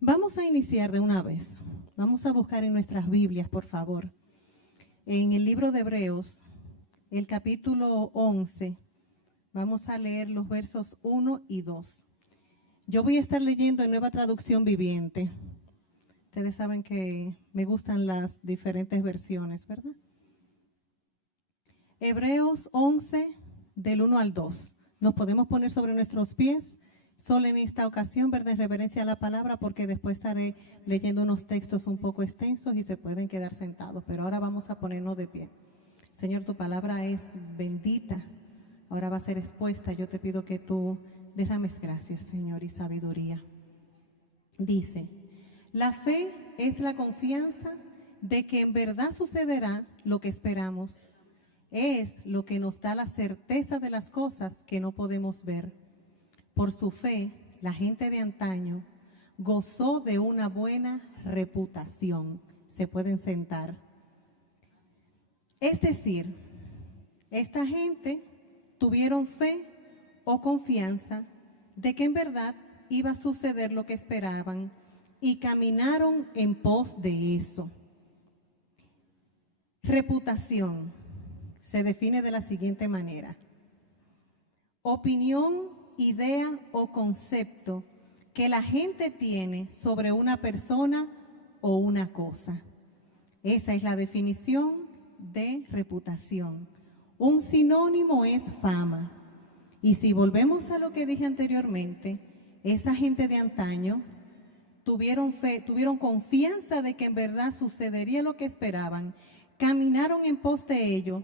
Vamos a iniciar de una vez. Vamos a buscar en nuestras Biblias, por favor. En el libro de Hebreos, el capítulo 11, vamos a leer los versos 1 y 2. Yo voy a estar leyendo en Nueva Traducción Viviente. Ustedes saben que me gustan las diferentes versiones, ¿verdad? Hebreos 11, del 1 al 2. Nos podemos poner sobre nuestros pies. Solo en esta ocasión, ¿verdad?, en reverencia a la palabra, porque después estaré leyendo unos textos un poco extensos y se pueden quedar sentados. Pero ahora vamos a ponernos de pie. Señor, tu palabra es bendita. Ahora va a ser expuesta. Yo te pido que tú derrames gracias, Señor, y sabiduría. Dice: la fe es la confianza de que en verdad sucederá lo que esperamos. Es lo que nos da la certeza de las cosas que no podemos ver. Por su fe, la gente de antaño gozó de una buena reputación. Se pueden sentar. Es decir, esta gente tuvieron fe o confianza de que en verdad iba a suceder lo que esperaban y caminaron en pos de eso. Reputación se define de la siguiente manera: opinión, idea o concepto que la gente tiene sobre una persona o una cosa. Esa es la definición de reputación. Un sinónimo es fama. Y si volvemos a lo que dije anteriormente, esa gente de antaño tuvieron fe, tuvieron confianza de que en verdad sucedería lo que esperaban, caminaron en pos de ello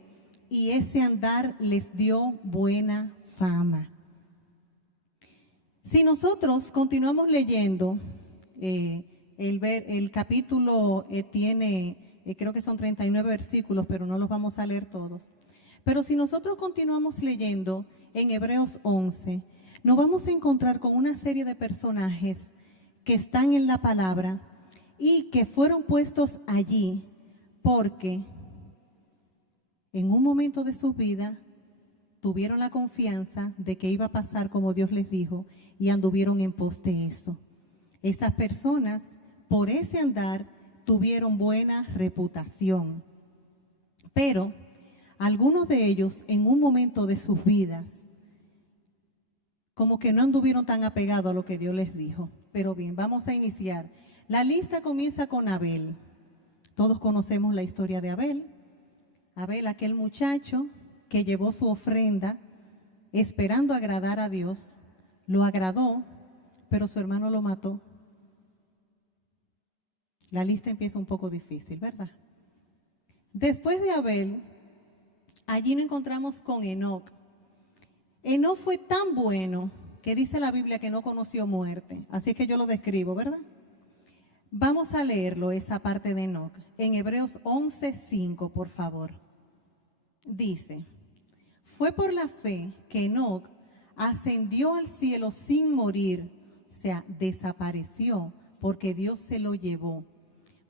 y ese andar les dio buena fama. Si nosotros continuamos leyendo, el capítulo tiene, creo que son 39 versículos, pero no los vamos a leer todos. Pero si nosotros continuamos leyendo en Hebreos 11, nos vamos a encontrar con una serie de personajes que están en la palabra y que fueron puestos allí porque en un momento de su vida tuvieron la confianza de que iba a pasar como Dios les dijo y anduvieron en pos de eso. Esas personas, por ese andar, tuvieron buena reputación. Pero algunos de ellos, en un momento de sus vidas, como que no anduvieron tan apegados a lo que Dios les dijo. Pero bien, vamos a iniciar. La lista comienza con Abel. Todos conocemos la historia de Abel. Abel, aquel muchacho que llevó su ofrenda esperando agradar a Dios, lo agradó, pero su hermano lo mató. La lista empieza un poco difícil, ¿verdad? Después de Abel, allí nos encontramos con Enoc. Enoc fue tan bueno que dice la Biblia que no conoció muerte, así es que yo lo describo, ¿verdad? Vamos a leerlo, esa parte de Enoc, en Hebreos 11:5, por favor. Dice: fue por la fe que Enoc ascendió al cielo sin morir, o sea, desapareció porque Dios se lo llevó.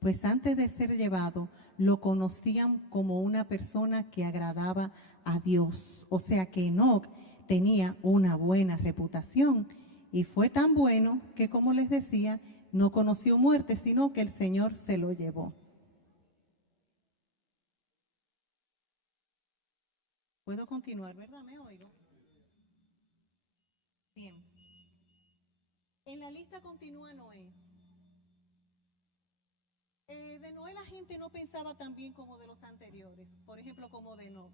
Pues antes de ser llevado, lo conocían como una persona que agradaba a Dios. O sea que Enoc tenía una buena reputación y fue tan bueno que, como les decía, no conoció muerte, sino que el Señor se lo llevó. ¿Puedo continuar, verdad? ¿Me oigo? Bien. En la lista continúa Noé. De Noé la gente no pensaba tan bien como de los anteriores, por ejemplo como de Enoc,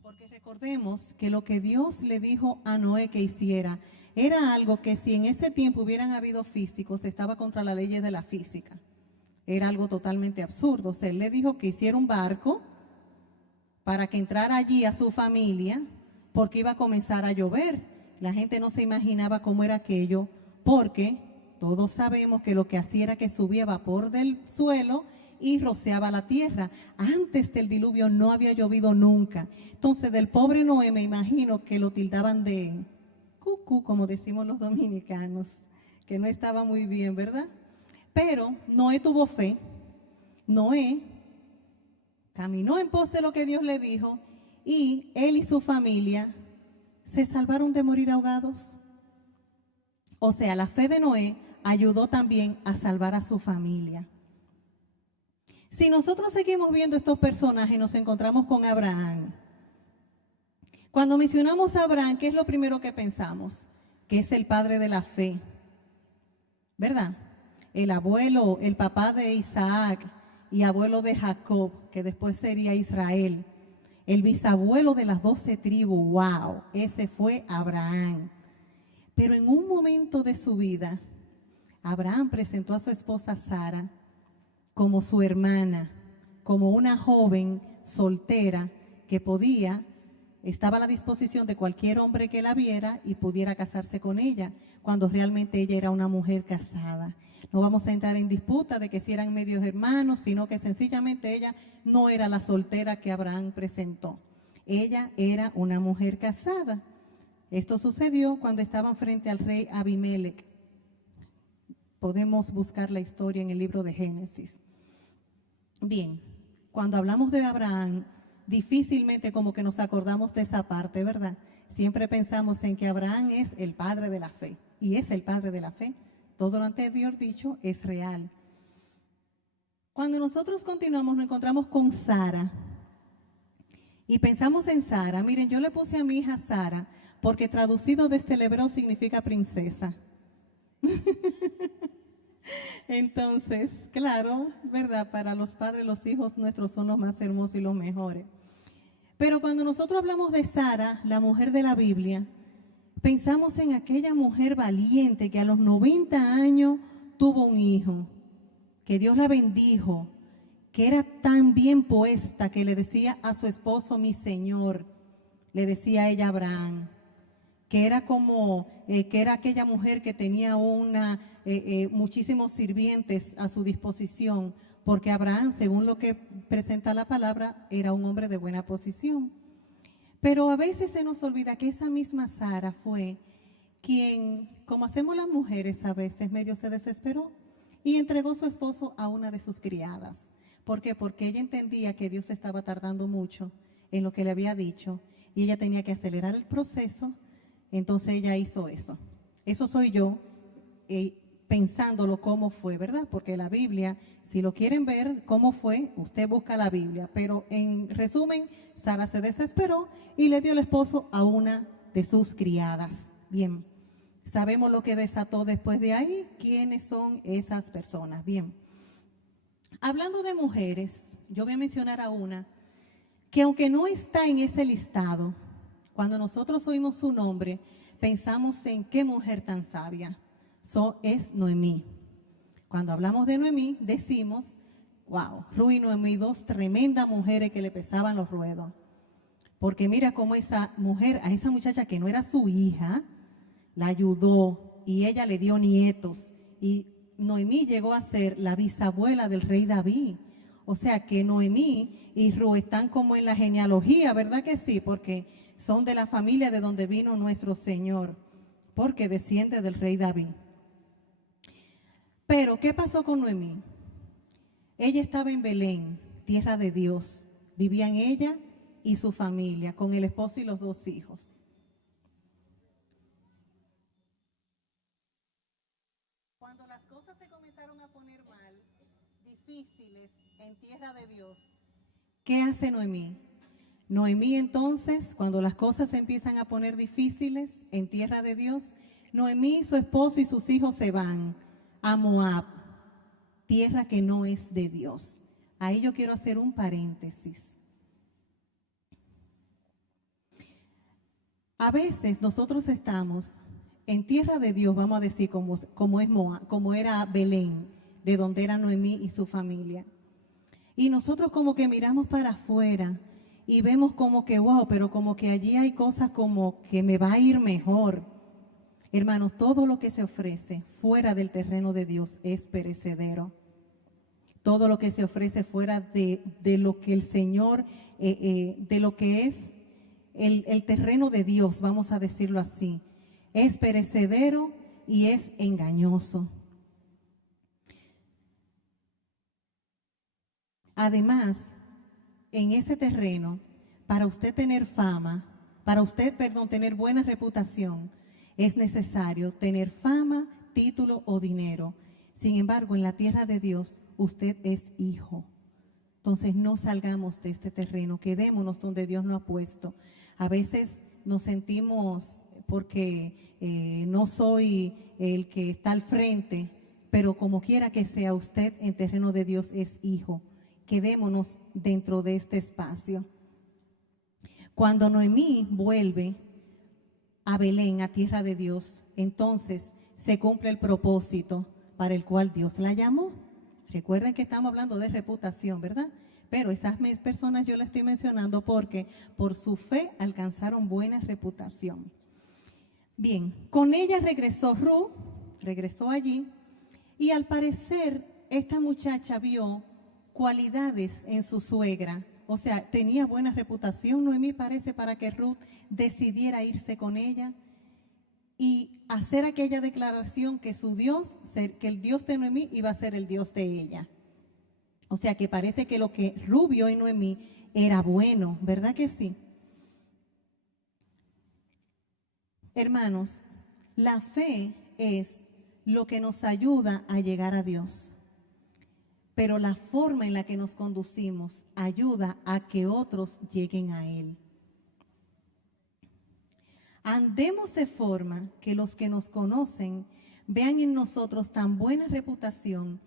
porque recordemos que lo que Dios le dijo a Noé que hiciera era algo que si en ese tiempo hubieran habido físicos estaba contra las leyes de la física, era algo totalmente absurdo. O sea, él le dijo que hiciera un barco para que entrara allí a su familia porque iba a comenzar a llover. La gente no se imaginaba cómo era aquello porque todos sabemos que lo que hacía era que subía vapor del suelo y rociaba la tierra. Antes del diluvio no había llovido nunca. Entonces del pobre Noé me imagino que lo tildaban de cucú, como decimos los dominicanos, que no estaba muy bien, ¿verdad? Pero Noé tuvo fe. Noé caminó en pos de lo que Dios le dijo y él y su familia se salvaron de morir ahogados. O sea, la fe de Noé ayudó también a salvar a su familia. Si nosotros seguimos viendo estos personajes, nos encontramos con Abraham. Cuando mencionamos a Abraham, ¿qué es lo primero que pensamos? Que es el padre de la fe, ¿verdad? El abuelo, el papá de Isaac y abuelo de Jacob, que después sería Israel. El bisabuelo de las 12 tribus, wow, ese fue Abraham. Pero en un momento de su vida, Abraham presentó a su esposa Sara como su hermana, como una joven soltera que estaba a la disposición de cualquier hombre que la viera y pudiera casarse con ella, cuando realmente ella era una mujer casada. No vamos a entrar en disputa de que si eran medios hermanos, sino que sencillamente ella no era la soltera que Abraham presentó. Ella era una mujer casada. Esto sucedió cuando estaban frente al rey Abimelech. Podemos buscar la historia en el libro de Génesis. Bien, cuando hablamos de Abraham, difícilmente como que nos acordamos de esa parte, ¿verdad? Siempre pensamos en que Abraham es el padre de la fe, y es el padre de la fe. Todo lo anterior dicho es real. Cuando nosotros continuamos, nos encontramos con Sara, y pensamos en Sara. Miren, yo le puse a mi hija Sara, porque traducido desde el hebreo significa princesa. Entonces, claro, ¿verdad? Para los padres, los hijos nuestros son los más hermosos y los mejores. Pero cuando nosotros hablamos de Sara, la mujer de la Biblia, pensamos en aquella mujer valiente que a los 90 años tuvo un hijo, que Dios la bendijo, que era tan bien puesta que le decía a su esposo, mi señor, le decía a ella Abraham, que era que era aquella mujer que tenía muchísimos sirvientes a su disposición, porque Abraham, según lo que presenta la palabra, era un hombre de buena posición. Pero a veces se nos olvida que esa misma Sara fue quien, como hacemos las mujeres a veces, medio se desesperó y entregó su esposo a una de sus criadas. ¿Por qué? Porque ella entendía que Dios estaba tardando mucho en lo que le había dicho y ella tenía que acelerar el proceso. Entonces ella hizo eso. Eso soy yo, pensándolo cómo fue, ¿verdad? Porque la Biblia, si lo quieren ver cómo fue, usted busca la Biblia. Pero en resumen, Sara se desesperó y le dio el esposo a una de sus criadas. Bien, sabemos lo que desató después de ahí, quiénes son esas personas. Bien, hablando de mujeres, yo voy a mencionar a una que aunque no está en ese listado, cuando nosotros oímos su nombre, pensamos en qué mujer tan sabia. Es Noemí. Cuando hablamos de Noemí, decimos, wow, Ruth y Noemí, dos tremendas mujeres que le pesaban los ruedos. Porque mira cómo esa mujer, a esa muchacha que no era su hija, la ayudó y ella le dio nietos. Y Noemí llegó a ser la bisabuela del rey David. O sea que Noemí y Ruth están como en la genealogía, ¿verdad que sí? Porque son de la familia de donde vino nuestro Señor, porque desciende del rey David. Pero, ¿qué pasó con Noemí? Ella estaba en Belén, tierra de Dios. Vivían ella y su familia, con el esposo y los 2 hijos. Cuando las cosas se comenzaron a poner mal, difíciles, en tierra de Dios, ¿qué hace Noemí? Noemí entonces, cuando las cosas se empiezan a poner difíciles en tierra de Dios, Noemí, su esposo y sus hijos se van a Moab, tierra que no es de Dios. Ahí yo quiero hacer un paréntesis. A veces nosotros estamos en tierra de Dios, vamos a decir, como es Moab, como era Belén, de donde era Noemí y su familia. Y nosotros como que miramos para afuera y vemos como que, wow, pero como que allí hay cosas como que me va a ir mejor. Hermanos, todo lo que se ofrece fuera del terreno de Dios es perecedero. Todo lo que se ofrece fuera de lo que el Señor, de lo que es el terreno de Dios, vamos a decirlo así, es perecedero y es engañoso. Además, en ese terreno, para usted tener fama, tener buena reputación, es necesario tener fama, título o dinero. Sin embargo, en la tierra de Dios, usted es hijo. Entonces, no salgamos de este terreno, quedémonos donde Dios nos ha puesto. A veces nos sentimos, porque no soy el que está al frente, pero como quiera que sea, usted en terreno de Dios es hijo. Quedémonos dentro de este espacio. Cuando Noemí vuelve a Belén, a tierra de Dios, entonces se cumple el propósito para el cual Dios la llamó. Recuerden que estamos hablando de reputación, ¿verdad? Pero esas personas yo las estoy mencionando porque por su fe alcanzaron buena reputación. Bien, con ella regresó Ruth, regresó allí, y al parecer esta muchacha vio cualidades en su suegra. O sea, tenía buena reputación, Noemí parece, para que Ruth decidiera irse con ella y hacer aquella declaración que su Dios, que el Dios de Noemí iba a ser el Dios de ella. O sea, que parece que lo que Ruth vio en Noemí era bueno, ¿verdad que sí? Hermanos, la fe es lo que nos ayuda a llegar a Dios. Pero la forma en la que nos conducimos ayuda a que otros lleguen a Él. Andemos de forma que los que nos conocen vean en nosotros tan buena reputación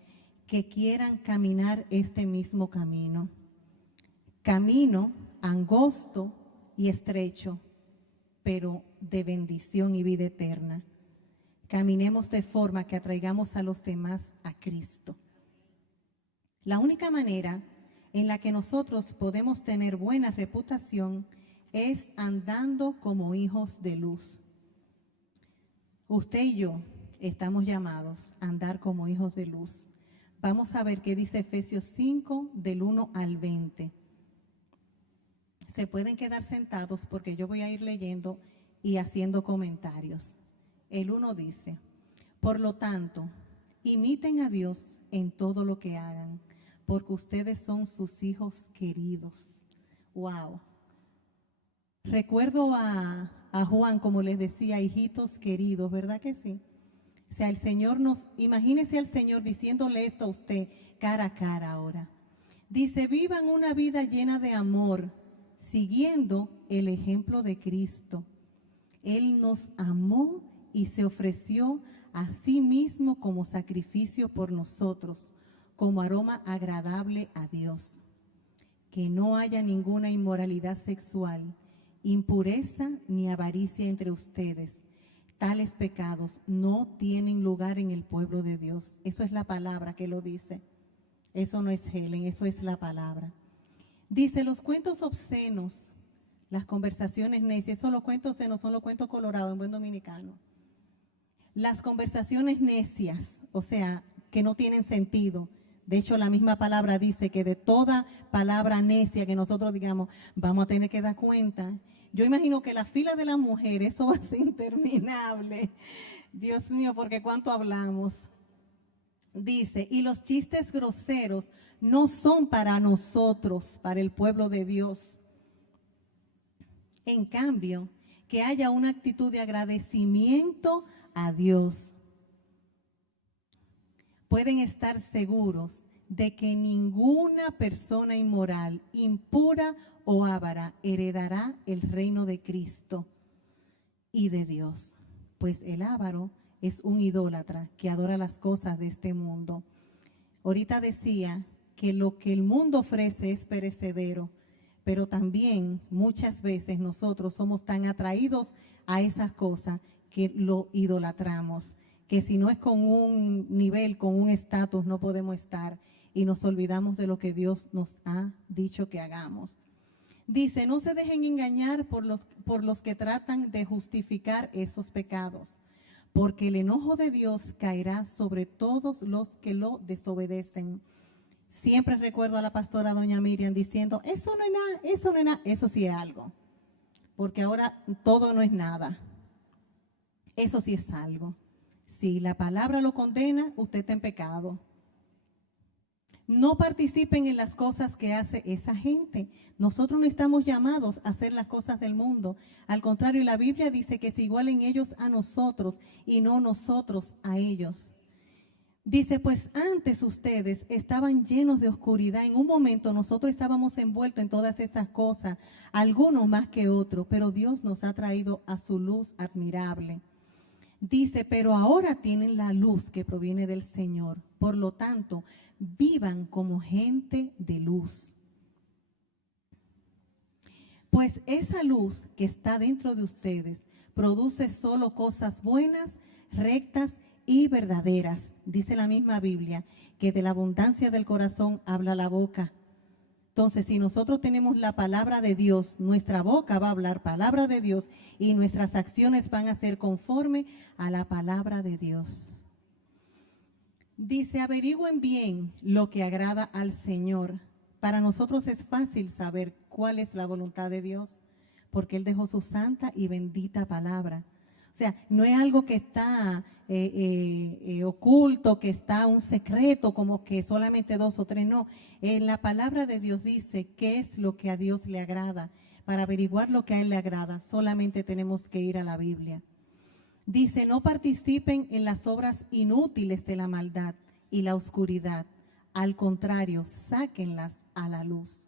que quieran caminar este mismo camino. Camino angosto y estrecho, pero de bendición y vida eterna. Caminemos de forma que atraigamos a los demás a Cristo. La única manera en la que nosotros podemos tener buena reputación es andando como hijos de luz. Usted y yo estamos llamados a andar como hijos de luz. Vamos a ver qué dice Efesios 5, del 1 al 20. Se pueden quedar sentados porque yo voy a ir leyendo y haciendo comentarios. El 1 dice: por lo tanto, imiten a Dios en todo lo que hagan, porque ustedes son sus hijos queridos. ¡Wow! Recuerdo a Juan, como les decía, hijitos queridos, ¿verdad que sí? O sea, el Señor imagínese al Señor diciéndole esto a usted cara a cara ahora. Dice, vivan una vida llena de amor, siguiendo el ejemplo de Cristo. Él nos amó y se ofreció a sí mismo como sacrificio por nosotros, como aroma agradable a Dios. Que no haya ninguna inmoralidad sexual, impureza ni avaricia entre ustedes. Tales pecados no tienen lugar en el pueblo de Dios. Eso es la palabra que lo dice. Eso no es Helen, eso es la palabra. Dice, los cuentos obscenos, las conversaciones necias, esos los cuentos obscenos son los cuentos colorados en buen dominicano. Las conversaciones necias, o sea, que no tienen sentido. De hecho, la misma palabra dice que de toda palabra necia que nosotros digamos, vamos a tener que dar cuenta. Yo imagino que la fila de las mujeres, eso va a ser interminable. Dios mío, porque cuánto hablamos. Dice, y los chistes groseros no son para nosotros, para el pueblo de Dios. En cambio, que haya una actitud de agradecimiento a Dios. Pueden estar seguros de que ninguna persona inmoral, impura o avara heredará el reino de Cristo y de Dios, pues el avaro es un idólatra que adora las cosas de este mundo. Ahorita decía que lo que el mundo ofrece es perecedero, pero también muchas veces nosotros somos tan atraídos a esas cosas que lo idolatramos, que si no es con un nivel, con un estatus, no podemos estar y nos olvidamos de lo que Dios nos ha dicho que hagamos. Dice, no se dejen engañar por los que tratan de justificar esos pecados, porque el enojo de Dios caerá sobre todos los que lo desobedecen. Siempre recuerdo a la pastora doña Miriam diciendo, eso no es nada, eso no es nada, eso sí es algo, porque ahora todo no es nada, eso sí es algo. Si la palabra lo condena, usted está en pecado. No participen en las cosas que hace esa gente. Nosotros no estamos llamados a hacer las cosas del mundo. Al contrario, la Biblia dice que se igualen ellos a nosotros y no nosotros a ellos. Dice, pues antes ustedes estaban llenos de oscuridad. En un momento nosotros estábamos envueltos en todas esas cosas, algunos más que otros, pero Dios nos ha traído a su luz admirable. Dice, pero ahora tienen la luz que proviene del Señor. Por lo tanto, vivan como gente de luz. Pues esa luz que está dentro de ustedes produce solo cosas buenas, rectas y verdaderas. Dice la misma Biblia que de la abundancia del corazón habla la boca. Entonces, si nosotros tenemos la palabra de Dios, nuestra boca va a hablar palabra de Dios y nuestras acciones van a ser conforme a la palabra de Dios. Dice, averigüen bien lo que agrada al Señor. Para nosotros es fácil saber cuál es la voluntad de Dios, porque Él dejó su santa y bendita palabra. O sea, no es algo que está oculto, que está un secreto, como que solamente 2 o 3, no. En la palabra de Dios dice qué es lo que a Dios le agrada. Para averiguar lo que a Él le agrada, solamente tenemos que ir a la Biblia. Dice, no participen en las obras inútiles de la maldad y la oscuridad. Al contrario, sáquenlas a la luz.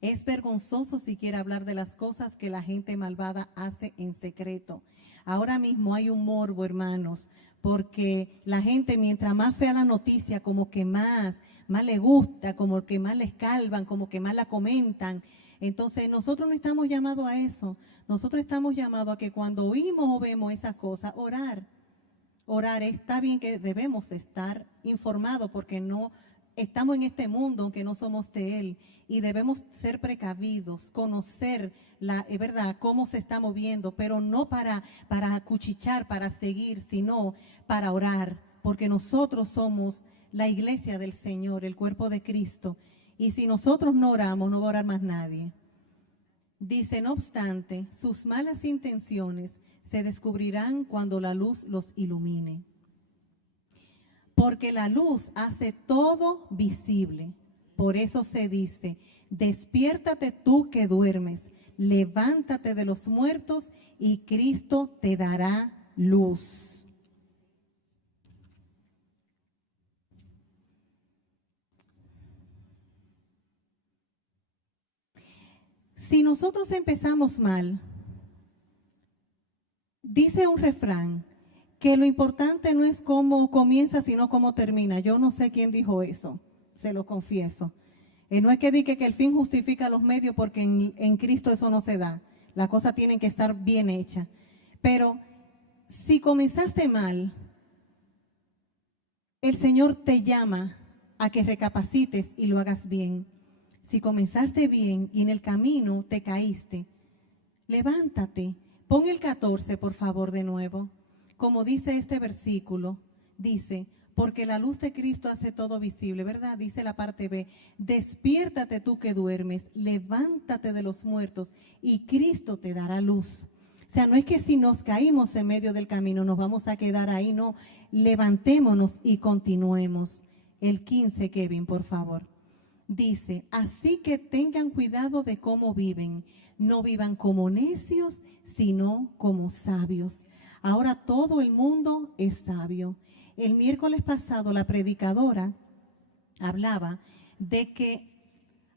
Es vergonzoso siquiera hablar de las cosas que la gente malvada hace en secreto. Ahora mismo hay un morbo, hermanos, porque la gente mientras más fea la noticia, como que más le gusta, como que más le escalvan, como que más la comentan. Entonces nosotros no estamos llamados a eso. Nosotros estamos llamados a que cuando oímos o vemos esas cosas, orar. Orar, está bien que debemos estar informados porque no estamos en este mundo, aunque no somos de él, y debemos ser precavidos, conocer verdad, cómo se está moviendo, pero no para acuchichar, para seguir, sino para orar, porque nosotros somos la iglesia del Señor, el cuerpo de Cristo, y si nosotros no oramos, no va a orar más nadie. Dice, no obstante, sus malas intenciones se descubrirán cuando la luz los ilumine. Porque la luz hace todo visible. Por eso se dice, despiértate tú que duermes, levántate de los muertos y Cristo te dará luz. Si nosotros empezamos mal, dice un refrán, que lo importante no es cómo comienza, sino cómo termina. Yo no sé quién dijo eso, se lo confieso. No es que diga que el fin justifica los medios, porque en Cristo eso no se da. Las cosas tienen que estar bien hechas. Pero si comenzaste mal, el Señor te llama a que recapacites y lo hagas bien. Si comenzaste bien y en el camino te caíste, levántate. Pon el 14, por favor, de nuevo. Como dice este versículo, dice, porque la luz de Cristo hace todo visible, ¿verdad? Dice la parte B, despiértate tú que duermes, levántate de los muertos y Cristo te dará luz. O sea, no es que si nos caímos en medio del camino nos vamos a quedar ahí, no, levantémonos y continuemos. El 15, Kevin, por favor. Dice, así que tengan cuidado de cómo viven, no vivan como necios, sino como sabios. Ahora todo el mundo es sabio. El miércoles pasado la predicadora hablaba de que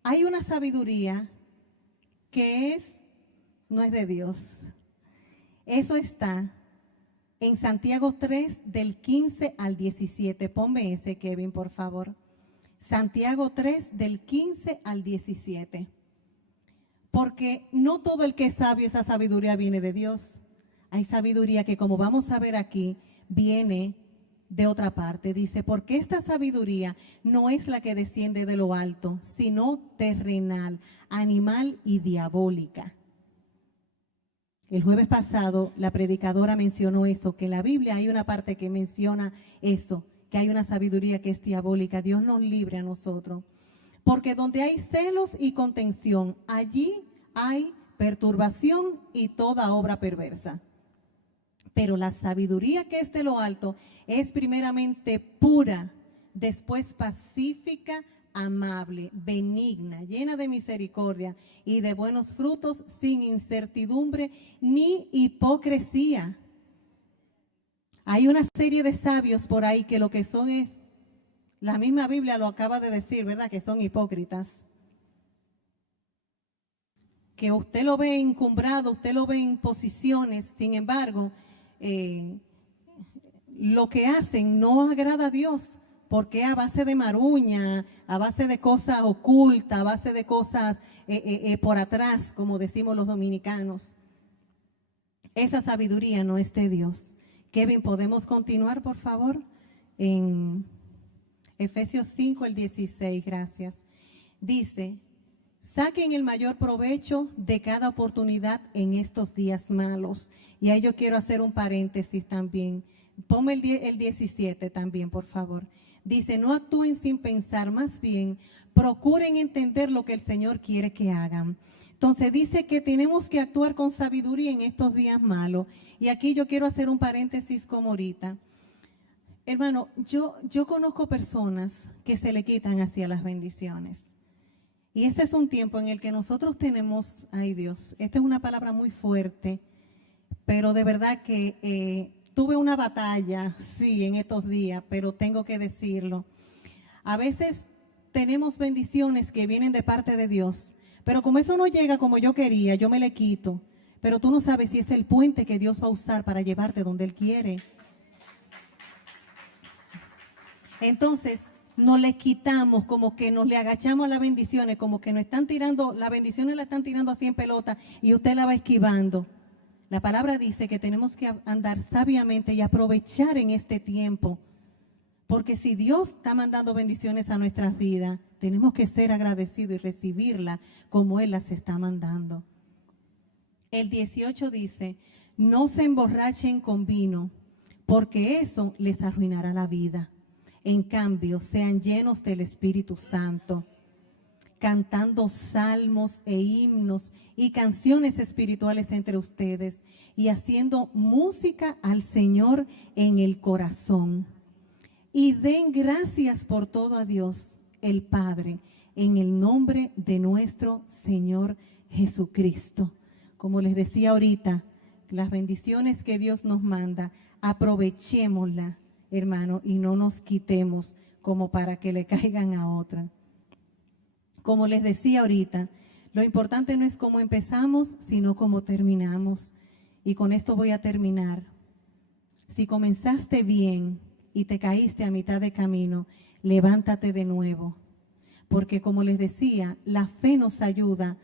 hay una sabiduría que no es de Dios. Eso está en Santiago 3 del 15 al 17. Ponme ese, Kevin, por favor. Santiago 3 del 15 al 17. Porque no todo el que es sabio, esa sabiduría viene de Dios. Hay sabiduría que, como vamos a ver aquí, viene de otra parte. Dice, porque esta sabiduría no es la que desciende de lo alto, sino terrenal, animal y diabólica. El jueves pasado la predicadora mencionó eso, que en la Biblia hay una parte que menciona eso, que hay una sabiduría que es diabólica. Dios nos libre a nosotros. Porque donde hay celos y contención, allí hay perturbación y toda obra perversa. Pero la sabiduría que es de lo alto es primeramente pura, después pacífica, amable, benigna, llena de misericordia y de buenos frutos, sin incertidumbre ni hipocresía. Hay una serie de sabios por ahí que lo que son es, la misma Biblia lo acaba de decir, ¿verdad? Que son hipócritas. Que usted lo ve encumbrado, usted lo ve en posiciones, sin embargo, lo que hacen no agrada a Dios, porque a base de maruña, a base de cosas ocultas, a base de cosas por atrás, como decimos los dominicanos. Esa sabiduría no es de Dios. Kevin, ¿podemos continuar, por favor? En Efesios 5, el 16, gracias. Dice, saquen el mayor provecho de cada oportunidad en estos días malos. Y ahí yo quiero hacer un paréntesis también. Ponme el 17 también, por favor. Dice, no actúen sin pensar, más bien procuren entender lo que el Señor quiere que hagan. Entonces dice que tenemos que actuar con sabiduría en estos días malos. Y aquí yo quiero hacer un paréntesis como ahorita. Hermano, yo conozco personas que se le quitan hacia las bendiciones. Y ese es un tiempo en el que nosotros tenemos, ay Dios, esta es una palabra muy fuerte, pero de verdad que tuve una batalla, sí, en estos días, pero tengo que decirlo. A veces tenemos bendiciones que vienen de parte de Dios, pero como eso no llega como yo quería, yo me le quito. Pero tú no sabes si es el puente que Dios va a usar para llevarte donde Él quiere. Entonces, nos le quitamos, como que nos le agachamos a las bendiciones, como que nos están tirando, las bendiciones la están tirando así en pelota y usted la va esquivando. La palabra dice que tenemos que andar sabiamente y aprovechar en este tiempo. Porque si Dios está mandando bendiciones a nuestras vidas, tenemos que ser agradecidos y recibirlas como Él las está mandando. El 18 dice, no se emborrachen con vino, porque eso les arruinará la vida. En cambio, sean llenos del Espíritu Santo, cantando salmos e himnos y canciones espirituales entre ustedes y haciendo música al Señor en el corazón. Y den gracias por todo a Dios, el Padre, en el nombre de nuestro Señor Jesucristo. Como les decía ahorita, las bendiciones que Dios nos manda, aprovechémoslas, hermano, y no nos quitemos como para que le caigan a otra. Como les decía ahorita, lo importante no es cómo empezamos, sino cómo terminamos. Y con esto voy a terminar. Si comenzaste bien y te caíste a mitad de camino, levántate de nuevo. Porque como les decía, la fe nos ayuda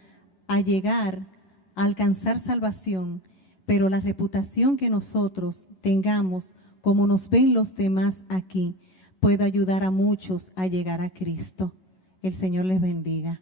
a llegar a alcanzar salvación, pero la reputación que nosotros tengamos, como nos ven los demás aquí, puede ayudar a muchos a llegar a Cristo. El Señor les bendiga.